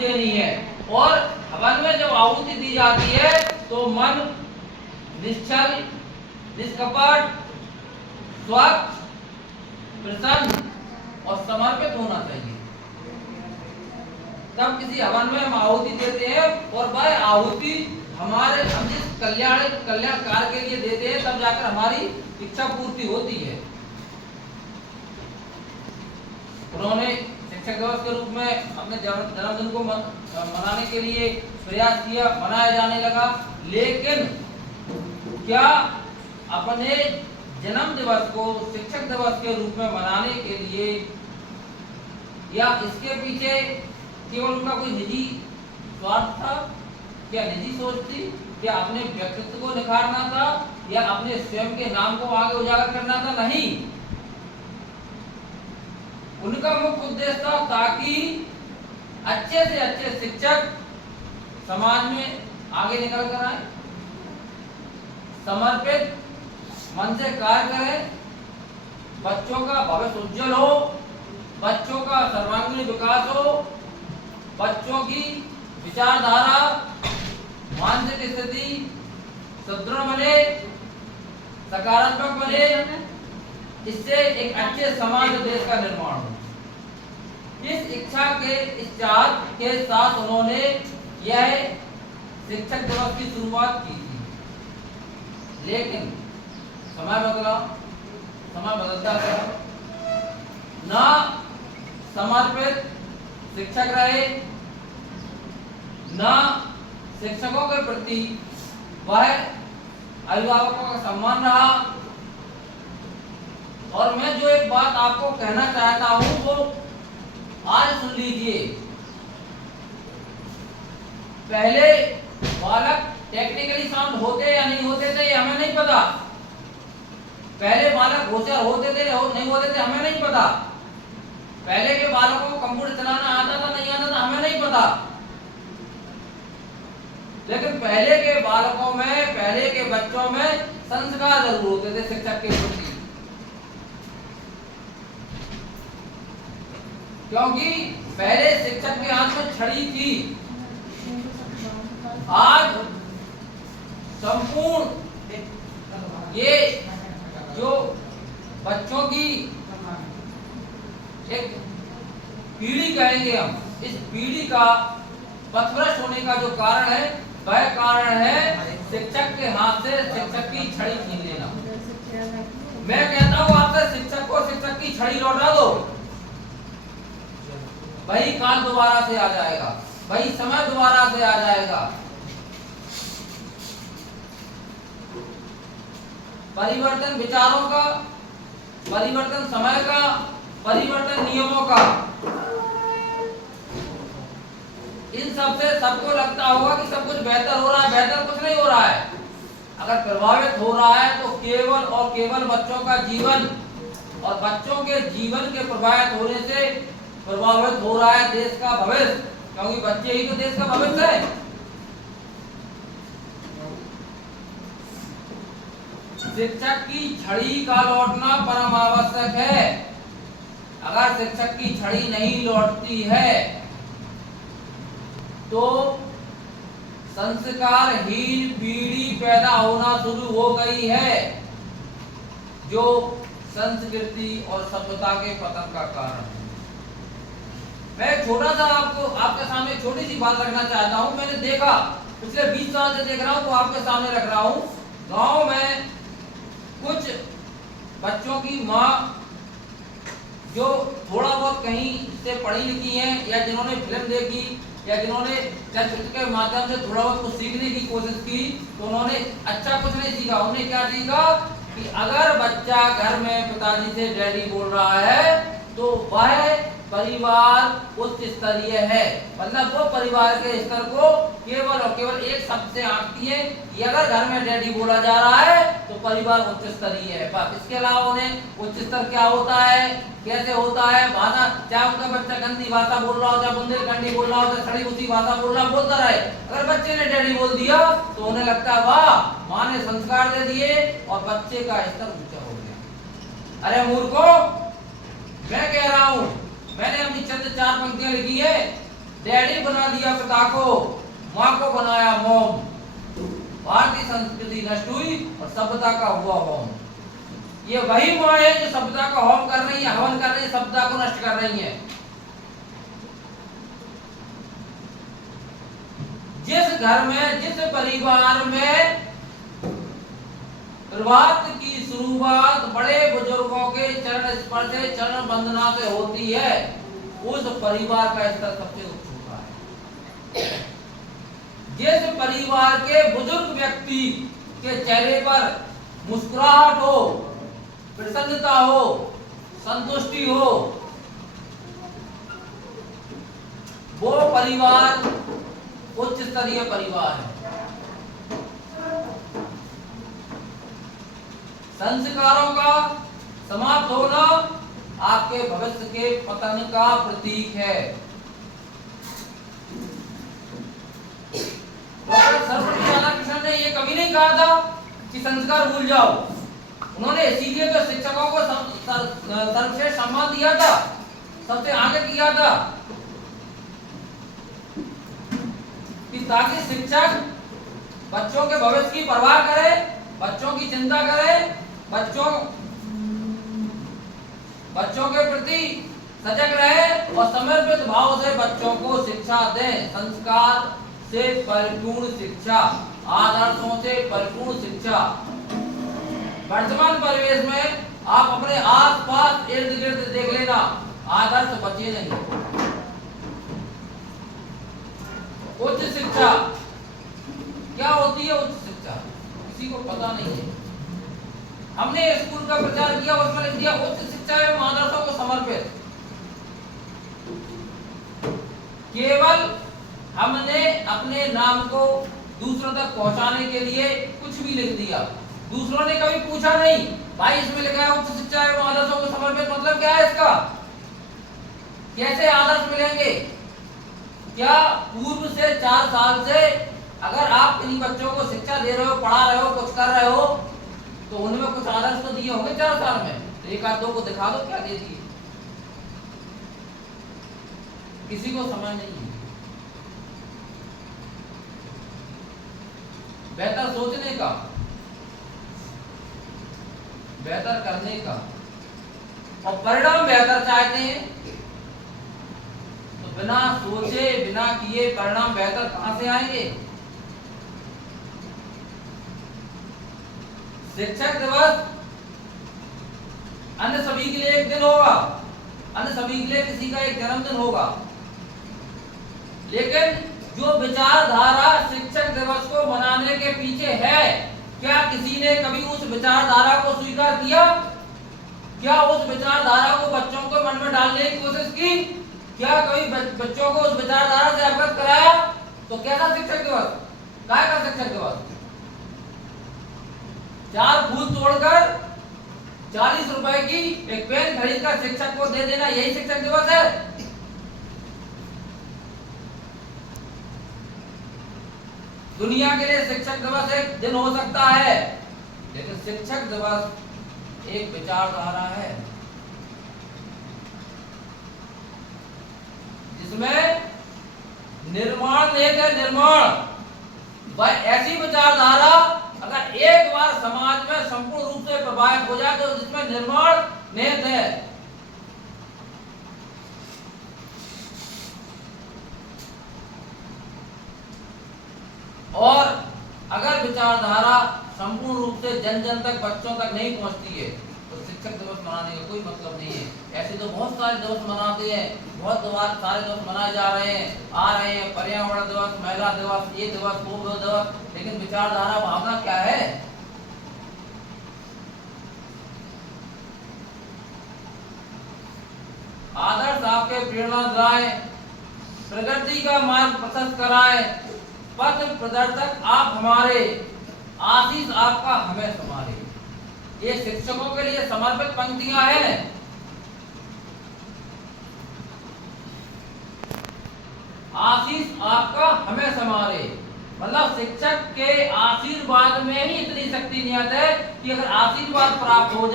देनी है। और हवन में जब आहुति दी जाती है तो मन निश्चल, निष्कपट, स्वच्छ, प्रसन्न और समर्पित होना चाहिए। तब किसी हवन में हम आहुति देते हैं और वह आहुति हमारे हम जिस कल्याण कार्य के लिए देते हैं तब जाकर हमारी इच्छा पूर्ति होती है। उन्होंने शिक्षक दिवस के रूप में अपने जन्मदिन को मनाने के लिए प्रयास किया, मनाया जाने लगा। लेकिन क्या अपने जन्म दिवस को शिक्षक दिवस के रूप में मनाने के लिए या इसके पीछे केवल उनका कोई निजी स्वार्थ था, क्या निजी सोच थी, क्या अपने व्यक्तित्व को निखारना था या अपने स्वयं के नाम को आगे उजागर करना था? नहीं, उनका मुख्य उद्देश्य था ताकि अच्छे से अच्छे शिक्षक समाज में आगे निकल कर आए, समर्पित मन से कार्य करें, बच्चों का भविष्य उज्जवल हो, बच्चों का सर्वांगीण विकास हो, बच्चों की विचारधारा, मानसिक स्थिति सुदृढ़ बने, सकारात्मक बने, इससे एक अच्छे समाज और देश का निर्माण हो। इस इच्छा के, इस चाहत के साथ उन्होंने यह शिक्षक दिवस की शुरुआत की थी। लेकिन समय बदला, समय बदलता गया, ना समर्पित शिक्षक रहे, ना शिक्षकों के प्रति वह अभिभावकों का सम्मान रहा। और मैं जो एक बात आपको कहना चाहता हूं वो आज सुन लीजिए। पहले बालक टेक्निकली साउंड होते या नहीं होते थे ये हमें नहीं पता, पहले बालक होशियार होते थे नहीं होते थे हमें नहीं पता, पहले के बालकों को कंप्यूटर चलाना आता था नहीं आता था हमें नहीं पता। लेकिन पहले के बालकों में, पहले के बच्चों में संस्कार जरूर होते थे शिक्षक के प्रति, क्योंकि पहले शिक्षक के हाथ में छड़ी थी। आज संपूर्ण ये जो बच्चों की एक पीढ़ी कहेंगे हम, इस पीढ़ी का पथभ्रष्ट होने का जो कारण है वह कारण है शिक्षक के हाथ से शिक्षक की छड़ी छीन लेना। मैं कहता हूं आपसे शिक्षक को शिक्षक की छड़ी लौटा दो, वही काल दोबारा से आ जाएगा, वही समय दोबारा से आ जाएगा। परिवर्तन विचारों का, परिवर्तन समय का, परिवर्तन नियमों का, इन सब से सबको लगता होगा कि सब कुछ बेहतर हो रहा है, बेहतर कुछ नहीं हो रहा है। अगर प्रभावित हो रहा है तो केवल और केवल बच्चों का जीवन, और बच्चों के जीवन के प्रभावित होने से प्रभावित हो रहा है देश का भविष्य, क्योंकि बच्चे ही तो देश का भविष्य है। शिक्षक की छड़ी का लौटना परम आवश्यक है। अगर शिक्षक की छड़ी नहीं लौटती है तो संस्कारहीन पीढ़ी पैदा होना शुरू हो गई है, जो संस्कृति और सभ्यता के पतन का कारण है। मैं छोटा सा आपके सामने छोटी सी बात रखना चाहता हूं। मैंने देखा, पिछले 20 साल से देख रहा हूं, तो आपके सामने रख रहा हूं। गांव में कुछ बच्चों की माँ जो थोड़ा बहुत कहीं से पढ़ी लिखी हैं, या जिन्होंने फिल्म देखी, या जिन्होंने चलचित्र के माध्यम से थोड़ा बहुत कुछ सीखने की कोशिश की, तो उन्होंने अच्छा कुछ नहीं सीखा। उन्होंने क्या सीखा कि अगर बच्चा घर में पिताजी से डैडी बोल रहा है तो वह परिवार उच्च स्तरीय है, मतलब वो परिवार के स्तर को केवल और केवल एक शब्द से आंकती है कि अगर घर में डैडी बोला जा रहा है तो परिवार उच्च स्तरीय है। बस, इसके अलावा उन्हें उच्च स्तर क्या होता है, कैसे होता है, भाषा, चाहे उनका बच्चा गंदी भाषा बोल रहा हो, चाहे बुंदेलखंडी बोल रहा हो, चाहे सड़ी ऊंची भाषा बोल रहा हो, बोलता रहे। अगर बच्चे ने डैडी बोल दिया तो उन्हें लगता है वाह, माँ ने संस्कार दे दिए और बच्चे का स्तर ऊंचा हो गया। अरे मूर्खों, मैं कह रहा हूं, मैंने अपनी चंद 4 पंक्तियां लिखी है डैडी बना दिया पिता को, माँ को बनाया मोम। भारतीय संस्कृति नष्ट हुई और सभ्यता का हुआ होम। ये वही माँ है जो सभ्यता का होम कर रही है, हवन कर रही है, सभ्यता को नष्ट कर रही है। जिस घर में, जिस परिवार में प्रभात की शुरुआत बड़े बुजुर्गों के चरण स्पर्श से, चरण वंदना से होती है, उस परिवार का स्तर सबसे उच्च होता है। जिस परिवार के बुजुर्ग व्यक्ति के चेहरे पर मुस्कुराहट हो, प्रसन्नता हो, संतुष्टि हो, वो परिवार उच्च स्तरीय परिवार है। संस्कारों का समाप्त होना आपके भविष्य के पतन का प्रतीक है। डॉक्टर सर्वपल्ली राधाकृष्णन ने ये कभी नहीं कहा था कि संस्कार भूल जाओ। उन्होंने इसीलिए तो शिक्षकों को सर्वश्रेष्ठ सम्मान दिया था, सबसे आगे किया था, कि ताकि शिक्षक बच्चों के भविष्य की परवाह करे, बच्चों की चिंता करे, बच्चों के प्रति सजग रहे और समर्पित भाव से बच्चों को शिक्षा दें। संस्कार से परिपूर्ण शिक्षा, आदर्शों से परिपूर्ण शिक्षा। वर्तमान परिवेश में आप अपने आस पास इर्द गिर्द देख लेना, आदर्श बचे नहीं। उच्च शिक्षा क्या होती है? उच्च शिक्षा किसी को पता नहीं है। हमने स्कूल का प्रचार किया, उसमें लिख दिया उच्च शिक्षा एवं आदर्शों को समर्पित। केवल हमने अपने नाम को दूसरों तक पहुंचाने के लिए कुछ भी लिख दिया। दूसरों ने कभी पूछा नहीं, भाई इसमें लिखा है उच्च शिक्षा एवं आदर्शों को समर्पित, मतलब क्या है इसका? कैसे आदर्श मिलेंगे? क्या पूर्व से 4 साल से अगर आप इन बच्चों को शिक्षा दे रहे हो, पढ़ा रहे हो, कुछ कर रहे हो, तो उनमें कुछ आदर्श तो दिए होंगे 4 साल में। तो एक आध दो को दिखा दो, क्या दे दिए? किसी को समझ नहीं है। बेहतर सोचने का, बेहतर करने का और परिणाम बेहतर चाहते हैं, तो बिना सोचे, बिना किए परिणाम बेहतर कहां से आएंगे? शिक्षक दिवस अन्य सभी के लिए एक दिन होगा, अन्य सभी के लिए किसी का एक जन्मदिन होगा, लेकिन जो विचारधारा शिक्षक दिवस को मनाने के पीछे है, क्या किसी ने कभी उस विचारधारा को स्वीकार किया? क्या उस विचारधारा को बच्चों को मन में डालने की कोशिश की? क्या कभी बच्चों को उस विचारधारा से अवगत कराया? तो कैसा शिक्षक दिवस? काय का शिक्षक दिवस? 4 फूल तोड़कर 40 रुपए की एक पेन खरीद कर शिक्षक को दे देना, यही शिक्षक दिवस है? दुनिया के लिए शिक्षक दिवस एक दिन हो सकता है, लेकिन शिक्षक दिवस एक विचारधारा है जिसमें निर्माण लेकर निर्माण, वह ऐसी विचारधारा अगर एक बार समाज में संपूर्ण रूप से प्रभावित हो जाए तो जिसमें निर्माण निहित है। और अगर विचारधारा संपूर्ण रूप से जन जन तक, बच्चों तक नहीं पहुंचती है, तो शिक्षक दिवस मनाने का कोई मतलब नहीं है। ऐसे तो बहुत सारे दिवस मनाते हैं, बहुत सारे दिवस मनाए जा रहे हैं, आ रहे हैं, पर्यावरण दिवस, महिला दिवस, ये दिवस, वो दिवस, लेकिन विचारधारा भावना क्या है? आदर्श आपके प्रेरणा दिलाए, प्रगति का मार्ग प्रशस्त कराए, पथ प्रदर्शक आप हमारे, आशीष आपका हमें हमारे। ये शिक्षकों के लिए समर्पित पंक्तियां हैं। आशीष आपका हमें हमारे, मतलब शिक्षक के आशीर्वाद में ही इतनी शक्ति निहित है कि अगर आशीर्वाद प्राप्त हो जाए